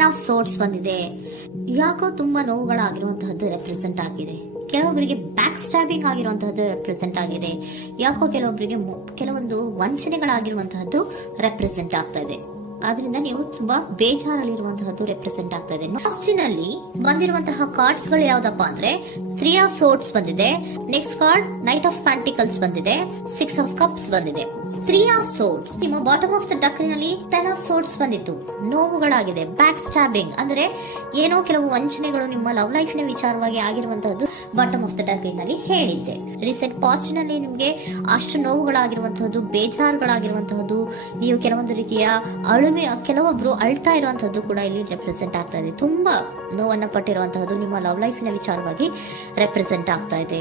10 of swords ಬಂದಿದೆ. ಯಾಕೋ ತುಂಬಾ ನೋವುಗಳಾಗಿರುವಂತಹದ್ದು ರೆಪ್ರೆಸೆಂಟ್ ಆಗಿದೆ. ಕೆಲವೊಬ್ಬರಿಗೆ ಬ್ಯಾಕ್ ಸ್ಟ್ಯಾಬಿಂಗ್ ಆಗಿರುವಂತಹದ್ದು ರೆಪ್ರೆಸೆಂಟ್ ಆಗಿದೆ. ಯಾಕೋ ಕೆಲವೊಬ್ಬರಿಗೆ ಕೆಲವೊಂದು ವಂಚನೆಗಳಾಗಿರುವಂತಹದ್ದು ರೆಪ್ರೆಸೆಂಟ್ ಆಗ್ತಾ ಇದೆ. ಆದ್ರಿಂದ ನೀವು ತುಂಬಾ ಬೇಜಾರಲ್ಲಿರುವಂತಹದ್ದು ರೆಪ್ರೆಸೆಂಟ್ ಆಗ್ತಾ ಇದೆ. ಲಾಸ್ಟಿನಲ್ಲಿ ಬಂದಿರುವಂತಹ ಕಾರ್ಡ್ಸ್ ಗಳು ಯಾವ್ದಪ್ಪ ಅಂದ್ರೆ 3 ಆಫ್ ಸೋರ್ಟ್ಸ್ ಬಂದಿದೆ. Next card knight of pentacles ಬಂದಿದೆ. 6 ಆಫ್ ಕಪ್ಸ್ ಬಂದಿದೆ. 3 ಆಫ್ ಸೋರ್ಟ್ಸ್ ನಿಮ್ಮ ಬಾಟಮ್ ಆಫ್ ದ ಡಕ್ನಲ್ಲಿ 10 ಆಫ್ ಸೋರ್ಟ್ಸ್ ಬಂದಿತ್ತು. ನೋವುಗಳಾಗಿದೆ, ಬ್ಯಾಕ್ ಸ್ಟ್ಯಾಬಿಂಗ್ ಅಂದ್ರೆ ಏನೋ ಕೆಲವು ವಂಚನೆಗಳು ನಿಮ್ಮ ಲವ್ ಲೈಫ್ ನ ವಿಚಾರವಾಗಿ ಆಗಿರುವಂತಹದ್ದು ಬಾಟಮ್ ಆಫ್ ದ ಡಕ್ನಲ್ಲಿ ಹೇಳಿದ್ದೆ. ರೀಸೆಂಟ್ ಪಾಸ್ಟ್ ನಲ್ಲಿ ನಿಮ್ಗೆ ಅಷ್ಟು ನೋವುಗಳಾಗಿರುವಂತಹದ್ದು, ಬೇಜಾರುಗಳಾಗಿರುವಂತಹದ್ದು, ನೀವು ಕೆಲವೊಂದು ರೀತಿಯ ಕೆಲವೊಬ್ರು ಅಳ್ತಾ ಇರುವಂತಹದ್ದು ಕೂಡ ಇಲ್ಲಿ ರೆಪ್ರೆಸೆಂಟ್ ಆಗ್ತಾ ಇದೆ. ತುಂಬಾ ನೋವನ್ನ ಪಟ್ಟಿರುವಂತಹದ್ದು ನಿಮ್ಮ ಲವ್ ಲೈಫ್ ನ ವಿಚಾರವಾಗಿ ರೆಪ್ರೆಸೆಂಟ್ ಆಗ್ತಾ ಇದೆ.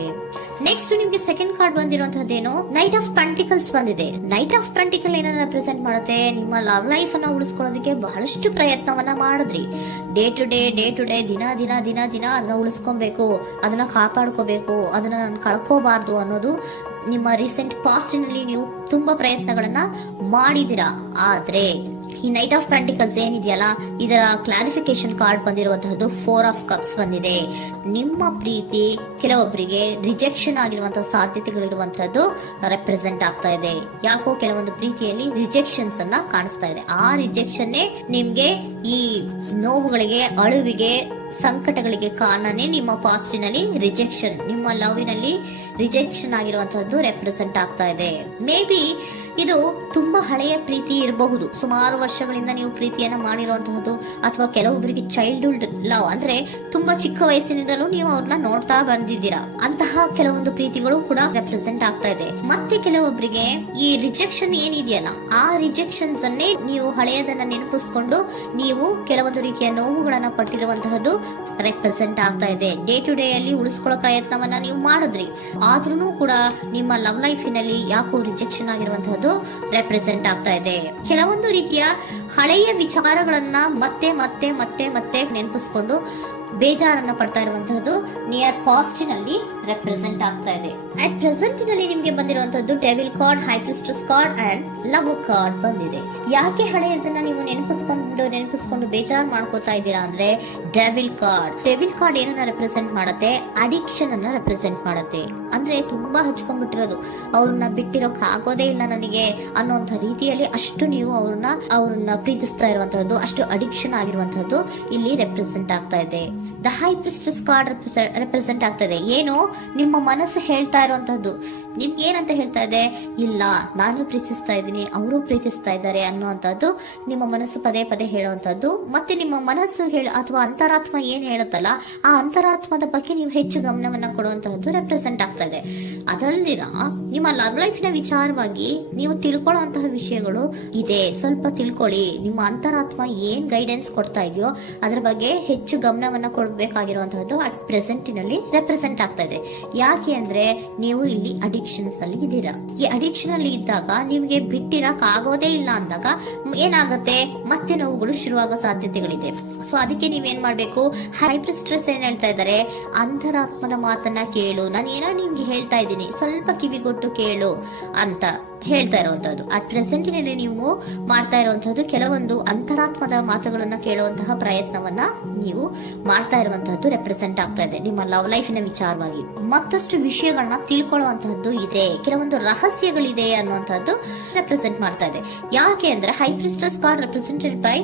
ನೆಕ್ಸ್ಟ್ ನಿಮ್ಗೆ ಸೆಕೆಂಡ್ ಕಾರ್ಡ್ ಬಂದಿರುವಂತಹದ್ದೇನು ನೈಟ್ ಆಫ್ ಪೆಂಟಿಕಲ್ಸ್ ಬಂದಿದೆ. ನೈಟ್ ಆಫ್ ಪೆಂಟಿಕಲ್ ಏನನ್ನ ರೆಪ್ರೆಸೆಂಟ್ ಮಾಡುತ್ತೆ, ನಿಮ್ಮ ಲವ್ ಲೈಫ್ ಅನ್ನ ಉಳಿಸ್ಕೊಳ್ಳೋದಕ್ಕೆ ಬಹಳಷ್ಟು ಪ್ರಯತ್ನವನ್ನ ಮಾಡಿದ್ರಿ. ಡೇ ಟು ಡೇ ದಿನ ಅದನ್ನ ಉಳಿಸ್ಕೊಬೇಕು, ಅದನ್ನ ಕಾಪಾಡ್ಕೋಬೇಕು, ಅದನ್ನ ನಾನು ಕಳ್ಕೋಬಾರ್ದು ಅನ್ನೋದು ನಿಮ್ಮ ರೀಸೆಂಟ್ ಪಾಸ್ಟ್ ನಲ್ಲಿ ನೀವು ತುಂಬಾ ಪ್ರಯತ್ನಗಳನ್ನ ಮಾಡಿದಿರಾ. ಆದ್ರೆ ಈ ನೈಟ್ ಆಫ್ ಪ್ಯಾಂಟಿಕಲ್ಸ್ ಏನಿದೆಯಲ್ಲ, ಇದರ ಕ್ಲಾರಿಫಿಕೇಶನ್ ಕಾರ್ಡ್ ಬಂದಿರುವಂತಹದ್ದು 4 ಆಫ್ ಕಪ್ಸ್ ಬಂದಿದೆ. ನಿಮ್ಮ ಪ್ರೀತಿ ಕೆಲವೊಬ್ಬರಿಗೆ ರಿಜೆಕ್ಷನ್ ಆಗಿರುವಂತಹ ಸಾಧ್ಯತೆಗಳಿರುವಂತಹದ್ದು ರೆಪ್ರೆಸೆಂಟ್ ಆಗ್ತಾ ಇದೆ. ಯಾಕೋ ಕೆಲವೊಂದು ಪ್ರೀತಿಯಲ್ಲಿ ರಿಜೆಕ್ಷನ್ಸ್ ಅನ್ನ ಕಾಣಿಸ್ತಾ ಇದೆ. ಆ ರಿಜೆಕ್ಷನ್ನೇ ನಿಮ್ಗೆ ಈ ನೋವುಗಳಿಗೆ, ಅಳುವಿಗೆ, ಸಂಕಟಗಳಿಗೆ ಕಾರಣನೇ ನಿಮ್ಮ ಪಾಸ್ಟಿನಲ್ಲಿ ರಿಜೆಕ್ಷನ್, ನಿಮ್ಮ ಲವ್ನಲ್ಲಿ ರಿಜೆಕ್ಷನ್ ಆಗಿರುವಂತಹದ್ದು ರೆಪ್ರೆಸೆಂಟ್ ಆಗ್ತಾ ಇದೆ. ಮೇ ಬಿ ಇದು ತುಂಬಾ ಹಳೆಯ ಪ್ರೀತಿ ಇರಬಹುದು. ಸುಮಾರು ವರ್ಷಗಳಿಂದ ನೀವು ಪ್ರೀತಿಯನ್ನ ಮಾಡಿರುವಂತಹದ್ದು, ಅಥವಾ ಕೆಲವೊಬ್ಬರಿಗೆ ಚೈಲ್ಡ್ಹುಡ್ ಲವ್ ಅಂದ್ರೆ ತುಂಬಾ ಚಿಕ್ಕ ವಯಸ್ಸಿನಿಂದಲೂ ನೀವು ಅವ್ರನ್ನ ನೋಡ್ತಾ ಬಂದಿದ್ದೀರಾ. ಅಂತಹ ಕೆಲವೊಂದು ಪ್ರೀತಿಗಳು ಕೂಡ ರೆಪ್ರೆಸೆಂಟ್ ಆಗ್ತಾ ಇದೆ. ಮತ್ತೆ ಕೆಲವೊಬ್ಬರಿಗೆ ಈ ರಿಜೆಕ್ಷನ್ ಏನಿದೆಯಲ್ಲ, ಆ ರಿಜೆಕ್ಷನ್ಸ್ ಅನ್ನೇ ನೀವು ಹಳೆಯದನ್ನ ನೆನಪಿಸ್ಕೊಂಡು ನೀವು ಕೆಲವೊಂದು ರೀತಿಯ ನೋವುಗಳನ್ನ ಪಟ್ಟಿರುವಂತಹದ್ದು ರೆಪ್ರೆಸೆಂಟ್ ಆಗ್ತಾ ಇದೆ. ಡೇ ಟು ಡೇ ಅಲ್ಲಿ ಉಳಿಸ್ಕೊಳ್ಳೋ ಪ್ರಯತ್ನವನ್ನ ನೀವು ಮಾಡಿದ್ರಿ, ಆದ್ರೂ ಕೂಡ ನಿಮ್ಮ ಲವ್ ಲೈಫಿನಲ್ಲಿ ಯಾಕೋ ರಿಜೆಕ್ಷನ್ ಆಗಿರುವಂತಹದ್ದು ರೆಪ್ರೆಸೆಂಟ್ ಆಗ್ತಾ ಇದೆ. ಕೆಲವೊಂದು ರೀತಿಯ ಹಳೆಯ ವಿಚಾರಗಳನ್ನ ಮತ್ತೆ ಮತ್ತೆ ಮತ್ತೆ ಮತ್ತೆ ನೆನಪಿಸ್ಕೊಂಡು ಬೇಜಾರನ್ನ ಪಡ್ತಾ ಇರುವಂತಹದ್ದು ನಿಯರ್ ಪಾಸ್ಟಿನಲ್ಲಿ ರೆಪ್ರೆಸೆಂಟ್ ಆಗ್ತಾ ಇದೆ. ಅಟ್ ಪ್ರೆಸೆಂಟಿನಲ್ಲಿ ನಿಮ್ಗೆ ಬಂದಿರುವಂತಹದ್ದು devil card, high priestess card and love card ಬಂದಿದೆ. ಯಾಕೆ ಹಳೆಯದನ್ನ ನೀವು ನೆನಪಿಸ್ಕೊಂಡು ಬೇಜಾರು ಮಾಡ್ಕೋತಾ ಇದ್ದೀರಾ ಅಂದ್ರೆ ಡೆವಿಲ್ ಕಾರ್ಡ್ ಏನನ್ನ ರೆಪ್ರೆಸೆಂಟ್ ಮಾಡುತ್ತೆ, ಅಡಿಕ್ಷನ್ ಅನ್ನ ರೆಪ್ರೆಸೆಂಟ್ ಮಾಡುತ್ತೆ. ಅಂದ್ರೆ ತುಂಬಾ ಹಚ್ಕೊಂಡ್ಬಿಟ್ಟಿರೋದು, ಅವ್ರನ್ನ ಬಿಟ್ಟಿರೋಕ್ ಆಗೋದೇ ಇಲ್ಲ ನನಗೆ ಅನ್ನೋಂಥ ರೀತಿಯಲ್ಲಿ ಅಷ್ಟು ನೀವು ಅವ್ರನ್ನ ಪ್ರೀತಿಸ್ತಾ ಇರುವಂತಹದ್ದು, ಅಷ್ಟು ಅಡಿಕ್ಷನ್ ಆಗಿರುವಂತಹದ್ದು ಇಲ್ಲಿ ರೆಪ್ರೆಸೆಂಟ್ ಆಗ್ತಾ ಇದೆ. The high priestess card represent ಆಗ್ತಾ ಇದೆ. ಏನು ನಿಮ್ಮ ಮನಸ್ಸು ಹೇಳ್ತಾ ಇರುವಂತಹದ್ದು, ನಿಮ್ಗೆ ಏನಂತ ಹೇಳ್ತಾ ಇದೆ, ಇಲ್ಲ ನಾನು ಪ್ರೀತಿಸ್ತಾ ಇದ್ದೀನಿ, ಅವರು ಪ್ರೀತಿಸ್ತಾ ಇದ್ದಾರೆ ಅನ್ನುವಂಥದ್ದು ನಿಮ್ಮ ಮನಸ್ಸು ಪದೇ ಪದೇ ಹೇಳುವಂತಹದ್ದು. ಮತ್ತೆ ನಿಮ್ಮ ಮನಸ್ಸು ಅಥವಾ ಅಂತರಾತ್ಮ ಏನ್ ಹೇಳುತ್ತಲ್ಲ, ಆ ಅಂತರಾತ್ಮದ ಬಗ್ಗೆ ನೀವು ಹೆಚ್ಚು ಗಮನವನ್ನ ಕೊಡುವಂತಹದ್ದು ರೆಪ್ರೆಸೆಂಟ್ ಆಗ್ತಾ ಇದೆ. ಅದಲ್ದಿರ ನಿಮ್ಮ ಲವ್ ಲೈಫ್ ನ ವಿಚಾರವಾಗಿ ನೀವು ತಿಳ್ಕೊಳ್ಳುವಂತಹ ವಿಷಯಗಳು ಇದೆ. ಸ್ವಲ್ಪ ತಿಳ್ಕೊಳ್ಳಿ. ನಿಮ್ಮ ಅಂತರಾತ್ಮ ಏನ್ ಗೈಡೆನ್ಸ್ ಕೊಡ್ತಾ ಇದೆಯೋ ಅದ್ರ ಬಗ್ಗೆ ಹೆಚ್ಚು ಗಮನವನ್ನ ಕೊಡಬೇಕಾಗಿರುವಂತಹದ್ದು ಅಟ್ ಪ್ರೆಸೆಂಟಿನಲ್ಲಿ ರೆಪ್ರೆಸೆಂಟ್ ಆಗ್ತಾ ಇದೆ. ಯಾಕೆ ಅಂದ್ರೆ ನೀವು ಇಲ್ಲಿ ಅಡಿಕ್ಷನ್ಸ್ ಅಲ್ಲಿ ಇದ್ದೀರಾ. ಈ ಅಡಿಕ್ಷನ್ ಅಲ್ಲಿ ಇದ್ದಾಗ ನಿಮಗೆ ಬಿಟ್ಟಿರಕ್ ಆಗೋದೇ ಇಲ್ಲ ಅಂದಾಗ ಏನಾಗುತ್ತೆ, ಮತ್ತೆ ನೋವುಗಳು ಶುರುವಾಗೋ ಸಾಧ್ಯತೆಗಳಿದೆ. ಸೊ ಅದಕ್ಕೆ ನೀವೇನ್ ಮಾಡ್ಬೇಕು, ಹೈ ಪ್ರಿಸ್ಟೆಸ್ ಏನ್ ಹೇಳ್ತಾ ಇದ್ದಾರೆ, ಅಂತರಾತ್ಮದ ಮಾತನ್ನ ಕೇಳು, ನಾನು ಏನೋ ನಿಮ್ಗೆ ಹೇಳ್ತಾ ಇದ್ದೀನಿ, ಸ್ವಲ್ಪ ಕಿವಿಗೊಟ್ಟು ಕೇಳು ಅಂತ ಹೇಳ್ತಾ ಇರುವಂತದ್ದು. ಅಟ್ ಪ್ರೆಸೆಂಟಿನಲ್ಲಿ ನೀವು ಮಾಡ್ತಾ ಇರುವಂತಹದ್ದು ಕೆಲವೊಂದು ಅಂತರಾತ್ಮದ ಮಾತುಗಳನ್ನ ಕೇಳುವಂತಹ ಪ್ರಯತ್ನವನ್ನ ನೀವು ಮಾಡ್ತಾ ಇರುವಂತಹದ್ದು ರೆಪ್ರೆಸೆಂಟ್ ಆಗ್ತಾ ಇದೆ. ನಿಮ್ಮ ಲವ್ ಲೈಫಿನ ವಿಚಾರವಾಗಿ ಮತ್ತಷ್ಟು ವಿಷಯಗಳನ್ನ ತಿಳ್ಕೊಳ್ಳುವಂತಹದ್ದು ಇದೆ, ಕೆಲವೊಂದು ರಹಸ್ಯಗಳಿದೆ ಅನ್ನುವಂಥದ್ದು ರೆಪ್ರೆಸೆಂಟ್ ಮಾಡ್ತಾ ಇದೆ. ಯಾಕೆ ಅಂದ್ರೆ high priestess card represented by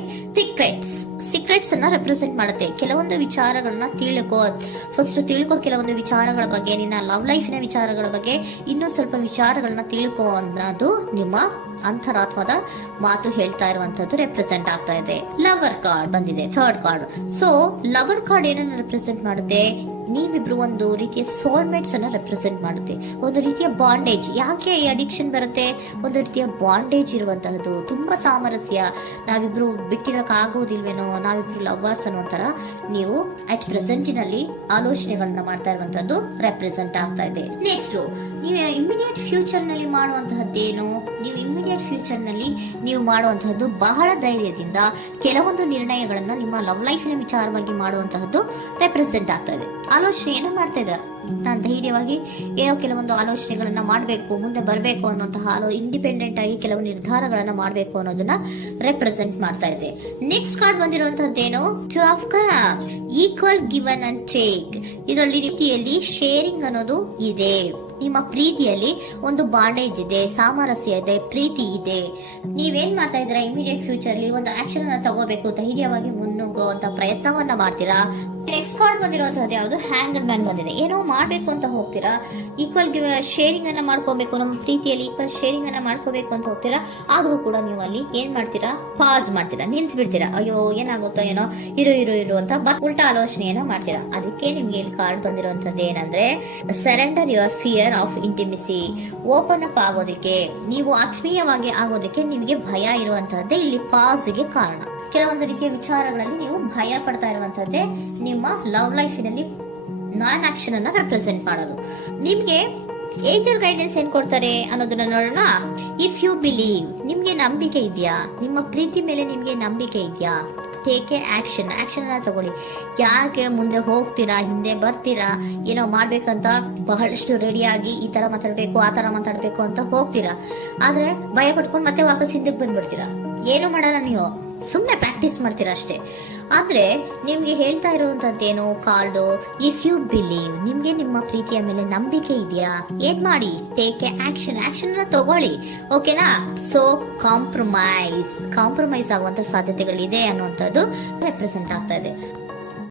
secrets ಅನ್ನ ರೆಪ್ರೆಸೆಂಟ್ ಮಾಡುತ್ತೆ. ಕೆಲವೊಂದು ವಿಚಾರಗಳನ್ನ ತಿಳ್ಕೊ ಕೆಲವೊಂದು ವಿಚಾರಗಳ ಬಗ್ಗೆ, ನಿನ್ನ ಲವ್ ಲೈಫಿನ ವಿಚಾರಗಳ ಬಗ್ಗೆ ಇನ್ನೂ ಸ್ವಲ್ಪ ವಿಚಾರಗಳನ್ನ ತಿಳ್ಕೊ ಅನ್ನೋದು ನಿಮ್ಮ ಅಂತರಾತ್ಮದ ಮಾತು ಹೇಳ್ತಾ ಇರುವಂತದ್ದು ರೆಪ್ರೆಸೆಂಟ್ ಆಗ್ತಾ ಇದೆ. ಲವರ್ ಕಾರ್ಡ್ ಬಂದಿದೆ, third card. So lover card ಏನನ್ನ ರೆಪ್ರೆಸೆಂಟ್ ಮಾಡುತ್ತೆ, ನೀವಿಬ್ರು ಒಂದು ರೀತಿಯ ಸೋಲ್ಮೇಟ್ಸ್ ಅನ್ನ ರೆಪ್ರೆಸೆಂಟ್ ಮಾಡುತ್ತೆ. ಒಂದು ರೀತಿಯ ಬಾಂಡೇಜ್. ಯಾಕೆ ಈ ಅಡಿಕ್ಷನ್ ಬರುತ್ತೆ, ಒಂದು ರೀತಿಯ ಬಾಂಡೇಜ್ ಇರುವಂತಹದ್ದು, ತುಂಬಾ ಸಾಮರಸ್ಯ, ನಾವಿಬ್ರು ಬಿಟ್ಟಿರಕ್ ಆಗೋದಿಲ್ವೇನೋ, ನಾವಿಬ್ರು ಲವರ್ಸ್ ಅನ್ನೋ ತರ ನೀವು ಅಟ್ ಪ್ರೆಸೆಂಟಿನಲ್ಲಿ ಆಲೋಚನೆಗಳನ್ನ ಮಾಡ್ತಾ ಇರುವಂತದ್ದು ರೆಪ್ರೆಸೆಂಟ್ ಆಗ್ತಾ ಇದೆ. ನೆಕ್ಸ್ಟ್ ನೀವು ಇಮಿಡಿಯೇಟ್ ಫ್ಯೂಚರ್ ನಲ್ಲಿ ಮಾಡುವಂತಹದ್ದೇನು, ನೀವು ಮಾಡುವಂತಹದ್ದು ಬಹಳ ಧೈರ್ಯದಿಂದ ಕೆಲವೊಂದು ನಿರ್ಣಯಗಳನ್ನ ನಿಮ್ಮ ಲವ್ ಲೈಫಿನ ವಿಚಾರವಾಗಿ ಮಾಡುವಂತಹದ್ದು ರೆಪ್ರೆಸೆಂಟ್ ಆಗ್ತಾ ಇದೆ. ಆಲೋಚನೆಯನ್ನ ಮಾಡ್ತಾ ಇದ್ರ. ನಾನು ಧೈರ್ಯವಾಗಿ ಏನೋ ಕೆಲವೊಂದು ಆಲೋಚನೆಗಳನ್ನ ಮಾಡಬೇಕು, ಮುಂದೆ ಬರಬೇಕು ಅನ್ನೋಂತಹ ಇಂಡಿಪೆಂಡೆಂಟ್ ಆಗಿ ಕೆಲವು ನಿರ್ಧಾರಗಳನ್ನ ಮಾಡಬೇಕು ಅನ್ನೋದನ್ನ ರೆಪ್ರೆಸೆಂಟ್ ಮಾಡ್ತಾ ಇದೆ. ನೆಕ್ಸ್ಟ್ ಕಾರ್ಡ್ ಬಂದಿರುವಂತದ್ದೇನು, two of cups, equal given and take. ಇದರಲ್ಲಿ ರೀತಿಯಲ್ಲಿ ಶೇರಿಂಗ್ ಅನ್ನೋದು ಇದೆ. ನಿಮ್ಮ ಪ್ರೀತಿಯಲ್ಲಿ ಒಂದು ಬಾಂಡೇಜ್ ಇದೆ, ಸಾಮರಸ್ಯ ಇದೆ, ಪ್ರೀತಿ ಇದೆ. ನೀವೇನ್ ಮಾಡ್ತಾ ಇದ್ದೀರಾ, ಇಮಿಡಿಯೇಟ್ ಫ್ಯೂಚರ್ ಅಲ್ಲಿ ಒಂದು ಆಕ್ಷನ್ ಅನ್ನ ತಗೋಬೇಕು, ಧೈರ್ಯವಾಗಿ ಮುನ್ನುಗ್ಗುವಂತ ಪ್ರಯತ್ನವನ್ನ ಮಾಡ್ತೀರಾ. ನೆಕ್ಸ್ಟ್ ಕಾರ್ಡ್ ಬಂದಿರುವಂತದ್ದು ಯಾವುದು, ಹ್ಯಾಂಗರ್ ಮ್ಯಾನ್ ಬಂದಿದೆ. ಏನೋ ಮಾಡ್ಬೇಕು ಅಂತ ಹೋಗ್ತೀರಾ, ಈಕ್ವಲ್ ಶೇರಿಂಗ್ ಅನ್ನ ಮಾಡ್ಕೋಬೇಕು, ನಮ್ಮ ಪ್ರೀತಿಯಲ್ಲಿ ಈಕ್ವಲ್ ಶೇರಿಂಗ್ ಅನ್ನ ಮಾಡ್ಕೋಬೇಕು ಅಂತ ಹೋಗ್ತೀರಾ. ಆದ್ರೂ ಕೂಡ ನೀವು ಅಲ್ಲಿ ಏನ್ ಮಾಡ್ತೀರಾ, ಪಾಸ್ ಮಾಡ್ತೀರಾ, ನಿಂತು ಬಿಡ್ತೀರಾ. ಅಯ್ಯೋ ಏನಾಗುತ್ತೋ ಏನೋ, ಇರು ಅಂತ ಉಲ್ಟಾ ಆಲೋಚನೆಯನ್ನ ಮಾಡ್ತೀರಾ. ಅದಕ್ಕೆ ನಿಮ್ಗೆ ಇಲ್ಲಿ ಕಾರ್ಡ್ ಬಂದಿರುವಂತದ್ದು ಏನಂದ್ರೆ, surrender your fear of intimacy. Open up ಆಗೋದಕ್ಕೆ, ನೀವು ಆತ್ಮೀಯವಾಗಿ ಆಗೋದಕ್ಕೆ ನಿಮಗೆ ಭಯ ಇರುವಂತಹದ್ದೇ ಇಲ್ಲಿ ಪಾಸ್ಗೆ ಕಾರಣ. ಕೆಲವೊಂದು ರೀತಿಯ ವಿಚಾರಗಳಲ್ಲಿ ನೀವು ಭಯ ಪಡ್ತಾ ಇರುವಂತದ್ದೇ ನಿಮ್ಮ ಲವ್ ಲೈಫಿನಲ್ಲಿ ನಾನ್ ಆಕ್ಷನ್ ಅನ್ನ ರೆಪ್ರೆಸೆಂಟ್ ಮಾಡೋದು. ನಿಮ್ಗೆ ಏಂಜಲ್ ಗೈಡೆನ್ಸ್ ಏನ್ ಕೊಡ್ತಾರೆ ಅನ್ನೋದನ್ನ ನೋಡೋಣ. ಇಫ್ ಯು ಬಿಲೀವ್, ನಿಮ್ಗೆ ನಂಬಿಕೆ ಇದೆಯಾ, ನಿಮ್ಮ ಪ್ರೀತಿ ಮೇಲೆ ನಿಮ್ಗೆ ನಂಬಿಕೆ ಇದೆಯಾ, ಟೇಕ್ ಎ ಆಕ್ಷನ್ ಅನ್ನ ತಗೊಳ್ಳಿ. ಯಾಕೆ ಮುಂದೆ ಹೋಗ್ತೀರಾ, ಹಿಂದೆ ಬರ್ತೀರಾ, ಏನೋ ಮಾಡ್ಬೇಕಂತ ಬಹಳಷ್ಟು ರೆಡಿಯಾಗಿ ಈ ತರ ಮಾತಾಡ್ಬೇಕು ಆ ತರ ಮಾತಾಡ್ಬೇಕು ಅಂತ ಹೋಗ್ತೀರಾ. ಆದ್ರೆ ಭಯ ಪಟ್ಕೊಂಡು ಮತ್ತೆ ವಾಪಸ್ ಹಿಂದಕ್ಕೆ ಬಂದ್ಬಿಡ್ತೀರಾ. ಏನು ಮಾಡಲ್ಲ, ನೀವು ಸುಮ್ನೆ ಪ್ರಾಕ್ಟೀಸ್ ಮಾಡ್ತೀರಾ ಅಷ್ಟೇ. ಆದ್ರೆ ನಿಮ್ಗೆ ಹೇಳ್ತಾ ಇರುವಂತದ್ದೇನು ಕಾರ್ಡು, ಇಫ್ ಯು ಬಿಲೀವ್, ನಿಮ್ಗೆ ನಿಮ್ಮ ಪ್ರೀತಿಯ ಮೇಲೆ ನಂಬಿಕೆ ಇದೆಯಾ, ಏನ್ ಮಾಡಿ, ಟೇಕ್ ಎ ಆಕ್ಷನ್ ಅನ್ನ ತಗೊಳ್ಳಿ. ಓಕೆನಾ. ಸೊ ಕಾಂಪ್ರಮೈಸ್ ಆಗುವಂತ ಸಾಧ್ಯತೆಗಳಿದೆ ಅನ್ನುವಂಥದ್ದು ರೆಪ್ರೆಸೆಂಟ್ ಆಗ್ತಾ ಇದೆ.